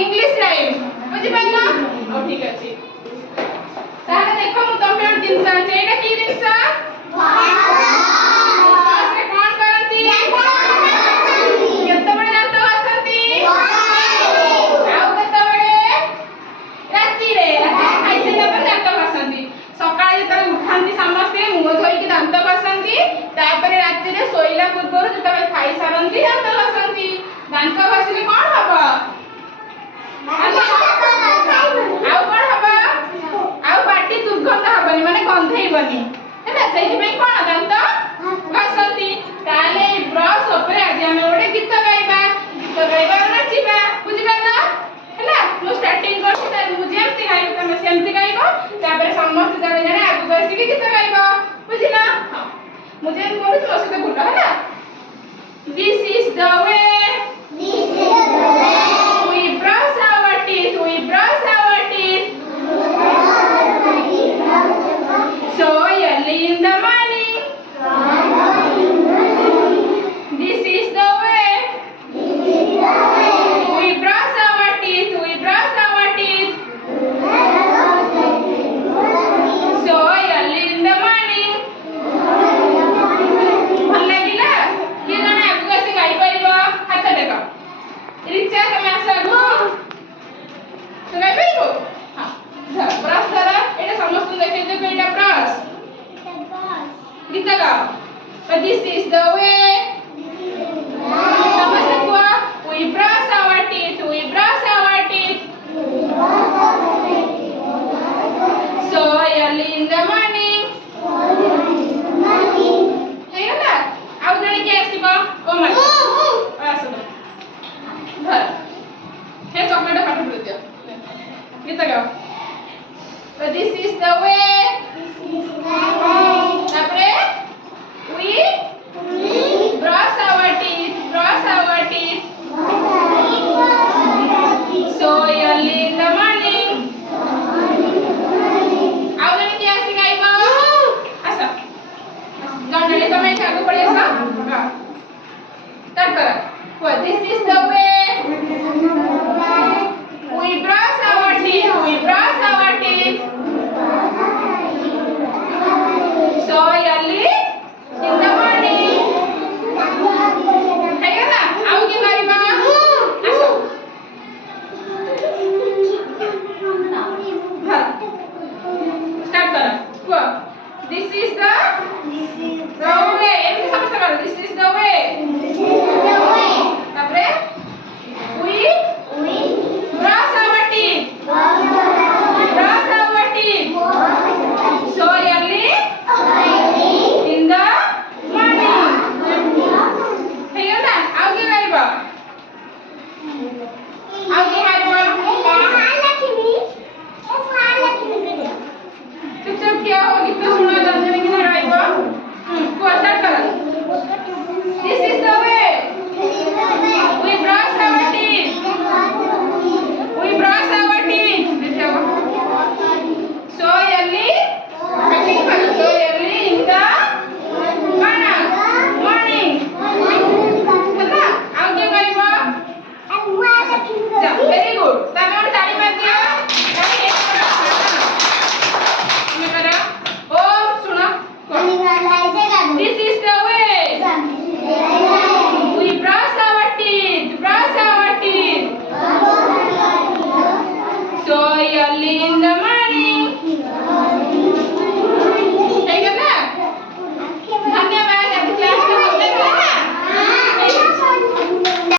English rhyme बुझी पाइला ओ ठीक अछि ताले देखो मु तमे दिन सा एटा की दिन सा से कोन करंती केते बडे दांत घसंती आउ केते बडे राती रे खाइ से तब दांत घसंती सकाळे जेतले उठांती समस्ते मुह धोई की दांत घसंती तापरे राती रे सोइला पूर्व जेतले खाइ सारंती दांत घसंती दांत घसिले कोन हबो आउ कोन हबो आउ पाटी दुर्गंध हबनी माने गंधेइबनी हैला सेहि में कोन दांत घसंती ताले ब्रश ऊपर आज हम ओडे गीत गाइबा नाचिबा बुझिबा ना हैला मु स्टार्टिंग करछि त मु जेमति गाइबो तमे सेमति गाइबो तापर समस्त जने जने आगु बसी के गीत गाइबो बुझिला हां मु जेम बोलु तो से बोल हैला this is the way we brush our teeth so early in the morning this is the way we brush our teeth so early in the morning ଭଲ ଲାଗିଲା କିଏ ଜଣେ ଆଗକୁ ଆସି ଗାଇ ପାରିବ ହାତ ଦେଖ रिचा तमे आसा गो तो गाई ପାରିବ हां धर ब्रश धर एटा समस्त देखै जे एटा ब्रश गीत गाओ but this is the way समस्त को we brush our teeth so early in the morning हे गला आउ जणी के आसीबो ओ मा आसो धर हे चॉकलेट पाठ पड़ दिया गीत गाओ but this is the way तापरे we brush our teeth so early in the morning आउ जने के आसी गाइबो आसा जने तमे आगु पड़ी आसा हां स्टार्ट कर what this is the way we brush